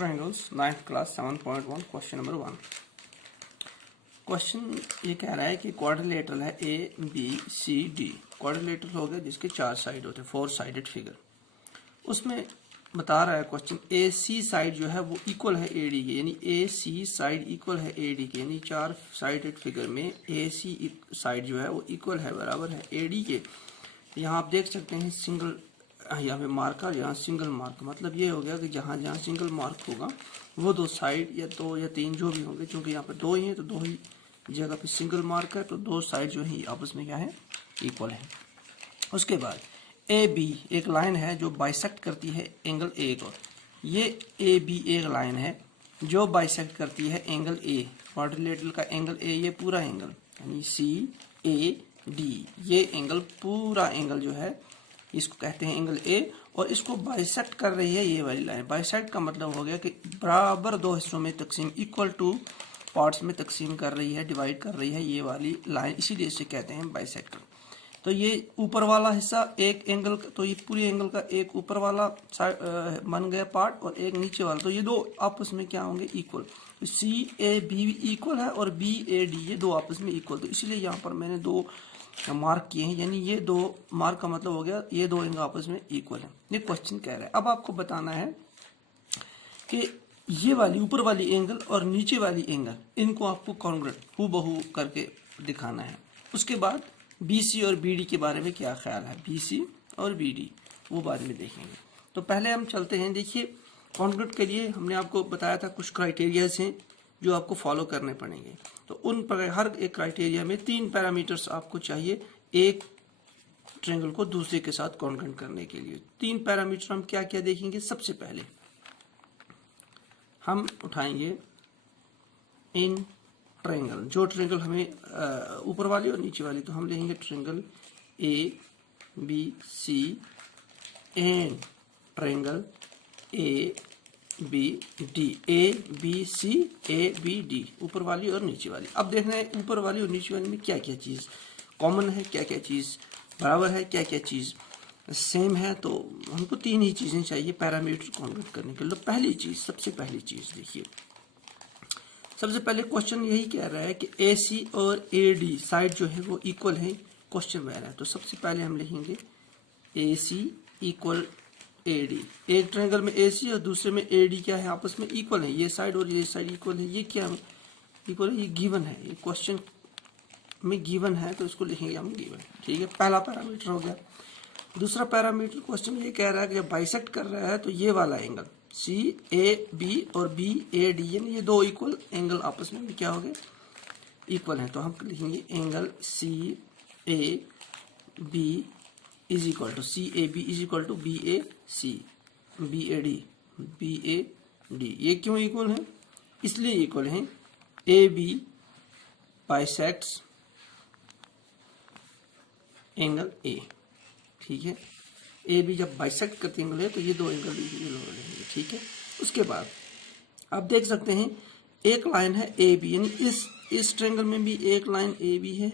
Triangles 9th class 7.1 question number 1। Question ये कह रहा है कि क्वाड्रिलेटरल है A B C D. Quadrilateral हो गया जिसके 4 साइड होते हैं, 4 साइडेड फिगर। उसमें बता रहा है क्वेश्चन ए सी साइड जो है वो इक्वल है ए डी के, यानी ए सी साइड इक्वल है ए डी के, यानी 4 साइडेड फिगर में ए सी साइड जो है वो इक्वल है, बराबर है ए डी के। यहाँ आप देख सकते हैं सिंगल, यहाँ पे मार्कर, यहाँ सिंगल मार्क, मतलब ये हो गया कि जहाँ जहाँ सिंगल मार्क होगा वो 2 साइड या 2 या 3 जो भी होंगे, क्योंकि यहाँ पे 2 ही हैं तो 2 ही जगह पे सिंगल मार्क है, तो 2 साइड जो है आपस में क्या है, इक्वल है। उसके बाद ए बी एक लाइन है जो बाइसेक्ट करती है एंगल ए को। ये ए बी एक लाइन है जो बाइसेक्ट करती है एंगल ए, क्वाड्रिलेटरल का एंगल ए, ये पूरा एंगल यानी सी ए डी, ये एंगल पूरा एंगल जो है इसको कहते हैं एंगल ए, और इसको बाइसेक्ट कर रही है ये वाली लाइन। बाइसेक्ट का मतलब हो गया कि बराबर 2 हिस्सों में तकसीम, इक्वल टू पार्ट्स में तकसीम कर रही है, डिवाइड कर रही है ये वाली लाइन, इसीलिए इसे कहते हैं बाइसेक्टर। तो ये ऊपर वाला हिस्सा एक एंगल, तो ये पूरी एंगल का एक ऊपर वाला बन गया पार्ट और एक नीचे वाला, तो ये 2 आपस में क्या होंगे, इक्वल। तो सी ए बी इक्वल है और बी ए डी ये 2 आपस में इक्वल, तो इसलिए यहाँ पर मैंने 2 मार्क किए हैं, यानी ये 2 मार्क का मतलब हो गया ये 2 एंगल आपस में इक्वल है। ये क्वेश्चन कह रहा है। अब आपको बताना है कि ये वाली ऊपर वाली एंगल और नीचे वाली एंगल, इनको आपको कॉन्ग्रुएंट हूबहू करके दिखाना है। उसके बाद BC और BD के बारे में क्या ख्याल है, BC और BD वो बाद में देखेंगे। तो पहले हम चलते हैं। देखिए कॉन्ग्रुएंट के लिए हमने आपको बताया था कुछ क्राइटेरियाज हैं जो आपको फॉलो करने पड़ेंगे। तो उन पर हर एक क्राइटेरिया में 3 पैरामीटर्स आपको चाहिए एक ट्रायंगल को दूसरे के साथ कॉन्ग्रुएंट करने के लिए। 3 पैरामीटर हम क्या क्या देखेंगे। सबसे पहले हम उठाएंगे इन ट्रायंगल, जो ट्रायंगल हमें ऊपर वाली और नीचे वाली, तो हम लेंगे triangle A B C and triangle A B D, A B C A B D, ऊपर वाली और नीचे वाली। अब देखना है ऊपर वाली और नीचे वाली में क्या क्या चीज़ कॉमन है, क्या क्या चीज़ बराबर है, क्या क्या चीज़ सेम है। तो हमको 3 ही चीज़ें चाहिए पैरामीटर कॉन्वर्ट करने के लिए। तो पहली चीज़, सबसे पहली चीज़ देखिए, सबसे पहले क्वेश्चन यही कह रहा है कि ए सी और ए डी साइड जो है वो इक्वल है, क्वेश्चन में है। तो सबसे पहले हम लिखेंगे ए सी इक्वल ए डी। एक ट्रायंगल में ए सी और दूसरे में ए डी क्या है, आपस में इक्वल है, ये साइड और ये साइड इक्वल है। ये क्या इक्वल है, ये गिवन है, ये क्वेश्चन में गिवन है, तो इसको लिखेंगे हम गिवन। ठीक है, पहला पैरामीटर हो गया। दूसरा पैरामीटर क्वेश्चन ये कह रहा है कि जब बाइसेक्ट कर रहा है तो ये वाला एंगल सी ए बी और बी ए डी, यानी ये 2 इक्वल एंगल आपस में क्या हो गए, इक्वल है। तो हम लिखेंगे angle C A B is equal to C A B is equal to B A C B A D. ये क्यों इक्वल है, इसलिए इक्वल है A B bisects angle A. ठीक है, ए बी जब बाइसेक्ट करते एंगल है तो ये 2 एंगल इक्वल हो रहेंगे। ठीक है, उसके बाद आप देख सकते हैं एक लाइन है ए बी, यानी इस ट्रायंगल में भी एक लाइन ए बी है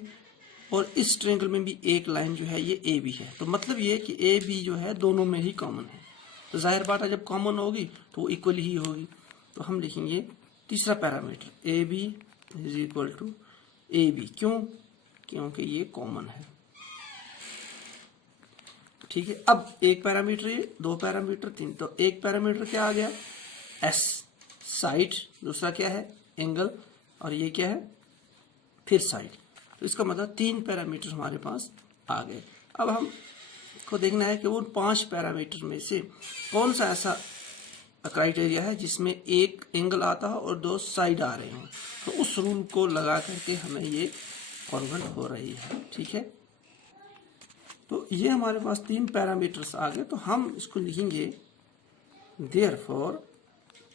और इस ट्रायंगल में भी एक लाइन जो है ये ए बी है। तो मतलब ये कि ए बी जो है दोनों में ही कॉमन है, तो जाहिर बात है जब कॉमन होगी तो वो इक्वल ही होगी। तो हम लिखेंगे तीसरा parameter A B is equal to A B. क्यों, क्योंकि ये कॉमन है। ठीक है, अब एक पैरामीटर, ये 2 पैरामीटर 3, तो एक पैरामीटर क्या आ गया, एस साइड, दूसरा क्या है एंगल, और ये क्या है फिर साइड। तो इसका मतलब 3 पैरामीटर हमारे पास आ गए। अब हम को देखना है कि वो 5 पैरामीटर में से कौन सा ऐसा क्राइटेरिया है जिसमें एक एंगल आता हो और 2 साइड आ रहे हों, तो उस रूल को लगा करके हमें ये कॉन्वर्ट हो रही है। ठीक है, तो ये हमारे पास 3 पैरामीटर्स आ गए। तो हम इसको लिखेंगे therefore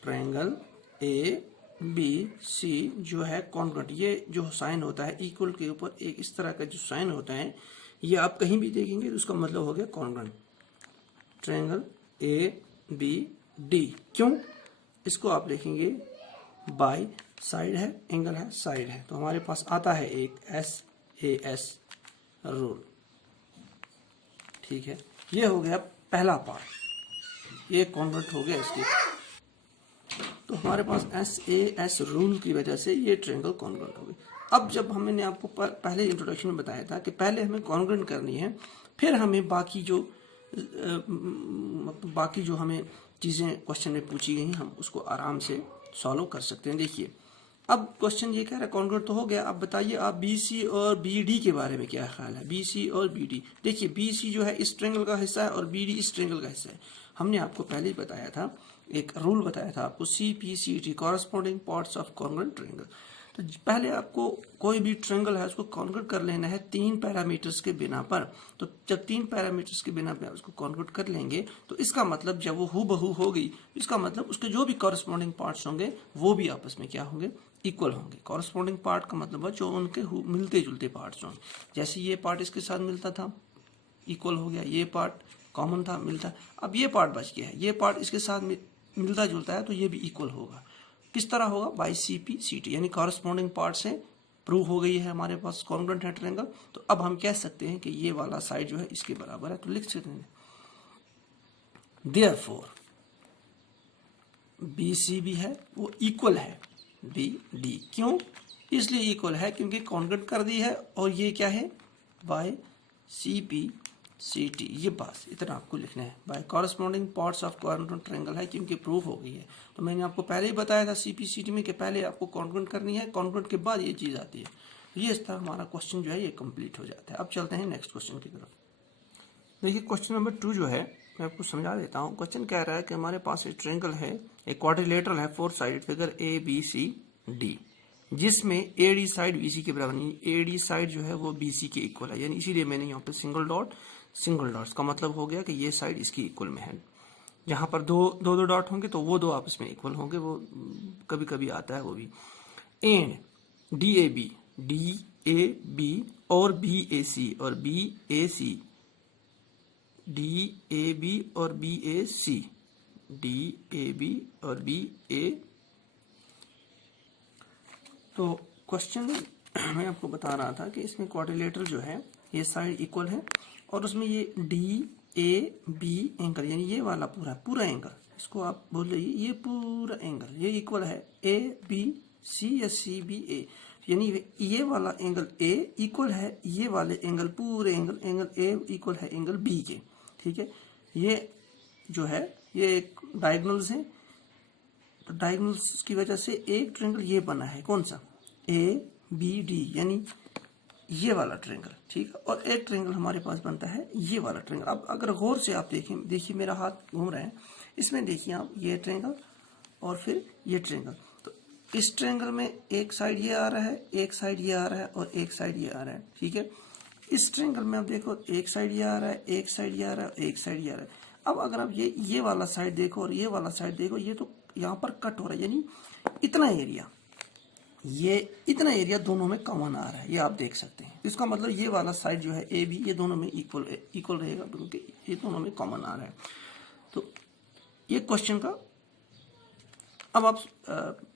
triangle A B C जो है कॉन्वर्ट, ये जो साइन होता है इक्वल के ऊपर एक इस तरह का जो साइन होता है, ये आप कहीं भी देखेंगे तो उसका मतलब हो गया congruent triangle A B D. क्यों, इसको आप लिखेंगे बाई साइड है, एंगल है, साइड है, तो हमारे पास आता है एक SAS रूल। ठीक है, ये हो गया पहला पार्ट, ये कॉन्वर्ट हो गया इसके। तो हमारे पास SAS रूल की वजह से ये ट्रायंगल कॉन्ग्रुएंट हो गई। अब जब हमने आपको पहले इंट्रोडक्शन में बताया था कि पहले हमें कॉन्ग्रुएंट करनी है, फिर हमें बाकी जो हमें चीज़ें क्वेश्चन में पूछी गई हम उसको आराम से सॉल्व कर सकते हैं। देखिए अब क्वेश्चन ये कह रहा है कॉन्ग्रुएंट तो हो गया, अब बताइए आप BC और BD के बारे में क्या ख्याल है। BC और BD, देखिए BC जो है इस ट्रायंगल का हिस्सा है और BD इस ट्रायंगल का हिस्सा है। हमने आपको पहले ही बताया था, एक रूल बताया था आपको, CPCT corresponding parts of congruent triangle. तो पहले आपको कोई भी ट्रायंगल है उसको कॉन्ग्रुएंट कर लेना है 3 पैरामीटर्स के बिना पर। तो जब 3 पैरामीटर्स के बिना पे उसको कॉन्ग्रुएंट कर लेंगे तो इसका मतलब जब वो हूबहू होगी, इसका मतलब उसके जो भी कॉरस्पॉन्डिंग पार्ट्स होंगे वो भी आपस में क्या होंगे, इक्वल होंगे। कॉरस्पॉन्डिंग पार्ट का मतलब है जो उनके मिलते जुलते पार्ट्स होंगे। जैसे ये पार्ट इसके साथ मिलता था, इक्वल हो गया, ये पार्ट कॉमन था, मिलता, अब ये पार्ट बच गया है, ये पार्ट इसके साथ मिलता जुलता है तो ये भी इक्वल होगा। किस तरह होगा, बाय CPCT, यानी कॉरस्पॉन्डिंग पार्ट से प्रूव हो गई है हमारे पास कॉन्ग्रुएंट है ट्रायंगल। तो अब हम कह सकते हैं कि ये वाला साइड जो है इसके बराबर है, तो लिख सकते हैं देयरफॉर BC भी है वो इक्वल है BD। क्यों, इसलिए इक्वल है क्योंकि कॉन्ग्रुएंट कर दी है, और ये क्या है, बाय CPCT। ये बस इतना आपको लिखना है, by corresponding parts of congruent triangle है क्योंकि प्रूफ हो गई है। तो मैंने आपको पहले ही बताया था CPCT में कि पहले आपको कॉन्ग्रुएंट करनी है, कॉन्ग्रुएंट के बाद ये चीज़ आती है। तो ये इस तरह हमारा क्वेश्चन जो है ये कंप्लीट हो जाता है। अब चलते हैं नेक्स्ट क्वेश्चन की तरफ। देखिए क्वेश्चन नंबर 2 जो है मैं आपको समझा देता हूँ। क्वेश्चन कह रहा है कि हमारे पास एक ट्रायंगल है, एक क्वाड्रिलेटरल है 4 साइडेड फिगर ABCD, जिसमें AD साइड BC के बराबर नहीं, AD साइड जो है वो BC के इक्वल है, यानी इसीलिए मैंने यहाँ पे सिंगल डॉट्स का मतलब हो गया कि ये साइड इसकी इक्वल में है। जहाँ पर दो डॉट होंगे तो वो दो आपस में इक्वल होंगे, वो कभी कभी आता है वो भी। एंड DAB और BAC और BAC, DAB और BAC, DAB और BA। तो क्वेश्चन मैं आपको बता रहा था कि इसमें क्वाड्रिलेटरल जो है ये साइड इक्वल है और उसमें ये DAB एंगल, यानी ये वाला पूरा एंगल, इसको आप बोल लीजिए ये पूरा एंगल ये इक्वल है ABC या CBA, यानी ये वाला एंगल A इक्वल है ये वाले एंगल, पूरे एंगल A इक्वल है एंगल B के। ठीक है, ये जो है ये एक डायगोनल्स है, तो डायगोनल्स की वजह से एक ट्रायंगल ये बना है, कौन सा, ABD, यानी ये वाला ट्रायंगल। ठीक है, और एक ट्रायंगल हमारे पास बनता है ये वाला ट्रायंगल। अब अगर गौर से आप देखें, देखिए मेरा हाथ घूम रहा है, इसमें देखिए आप ये ट्रायंगल और फिर ये ट्रायंगल, तो इस ट्रायंगल में एक साइड ये आ रहा है, एक साइड ये आ रहा है और एक साइड ये आ रहा है। ठीक है, इस ट्रायंगल में आप देखो एक साइड ये आ रहा है, एक साइड ये आ रहा है, एक साइड ये आ रहा है। अब अगर आप ये वाला साइड देखो और ये वाला साइड देखो, ये तो यहाँ पर कट हो रहा है, यानी इतना एरिया दोनों में कॉमन आ रहा है, ये आप देख सकते हैं। इसका मतलब ये वाला साइड जो है AB ये दोनों में इक्वल रहेगा क्योंकि ये दोनों में कॉमन आ रहा है। तो ये क्वेश्चन का अब आप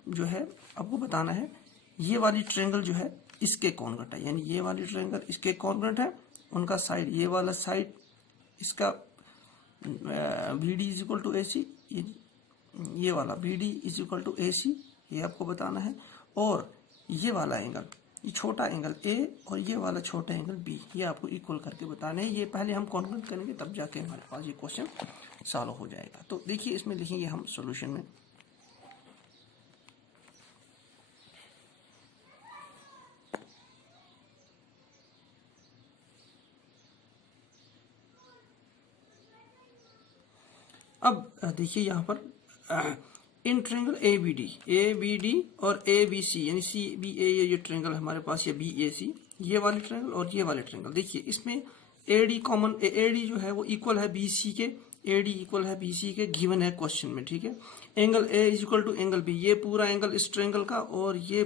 जो है आपको बताना है ये वाली ट्रायंगल जो है इसके कॉन्ग्रुएंट है, यानी ये वाली ट्रायंगल इसके कॉन्ग्रुएंट है, उनका साइड ये वाला साइड इसका BD is equal to AC, ये वाला BD is equal to AC, ये आपको बताना है। और ये वाला एंगल, ये छोटा एंगल A और ये वाला छोटा एंगल B, ये आपको इक्वल करके बताना है। ये पहले हम कॉन्ग्रुएंट करेंगे तब जाके हमारे पास ये क्वेश्चन सॉल्व हो जाएगा। तो देखिए इसमें लिखेंगे हम सॉल्यूशन में, अब देखिए यहाँ पर इन ट्रायंगल ABD और ABC यानी CBA, ये ट्रायंगल हमारे पास, ये BAC, ये वाले ट्रायंगल और ये वाले ट्रायंगल। देखिए इसमें AD कॉमन, AD जो है वो इक्वल है BC के, AD इक्वल है BC के, गिवन है क्वेश्चन में। ठीक है, angle A is equal to angle B, ये पूरा एंगल इस ट्रायंगल का और ये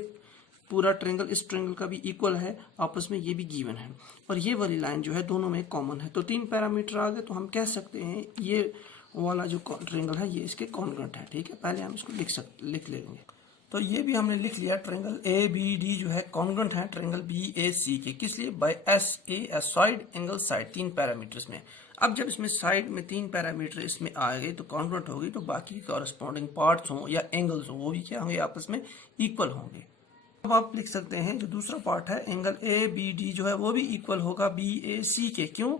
पूरा ट्रायंगल इस ट्रायंगल का भी इक्वल है आपस में, ये भी गिवन है, और ये वाली लाइन जो है दोनों में कॉमन है। तो 3 पैरामीटर आ गए, तो हम कह सकते हैं ये वाला जो ट्रायंगल है ये इसके कॉन्ग्रुएंट है। ठीक है, पहले हम इसको लिख लेंगे। तो ये भी हमने लिख लिया, ट्रायंगल ABD जो है कॉन्ग्रुएंट है ट्रायंगल BAC के, किस लिए, by SA side angle side, 3 parameters में। अब जब इसमें साइड में 3 पैरामीटर इसमें आ गए तो कॉन्वर्ट हो गई, तो बाकी कॉरस्पॉन्डिंग पार्ट्स हों या एंगल्स हों वो भी क्या होंगे, आपस में इक्वल होंगे। अब आप लिख सकते हैं जो दूसरा पार्ट है, एंगल ए बी डी जो है वो भी इक्वल होगा बी ए सी के। क्यों?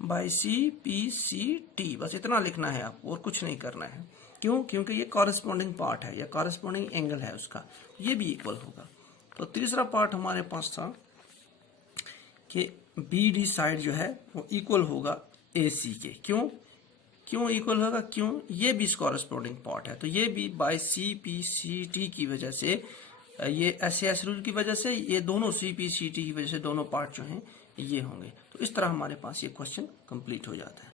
By C P C T, बस इतना लिखना है आपको और कुछ नहीं करना है। क्यों? क्योंकि ये कॉरस्पॉन्डिंग पार्ट है या कॉरस्पॉन्डिंग एंगल है उसका, ये भी इक्वल होगा। तो तीसरा पार्ट हमारे पास था कि बी डी साइड जो है वो इक्वल होगा ए सी के। क्यों? क्यों इक्वल होगा? क्यों? ये भी कॉरस्पॉन्डिंग पार्ट है, तो ये भी by C P C T की वजह से, ये एस एस रूल की वजह से, ये दोनों सी पी सी टी की वजह से दोनों पार्ट जो हैं ये होंगे। तो इस तरह हमारे पास ये क्वेश्चन कंप्लीट हो जाता है।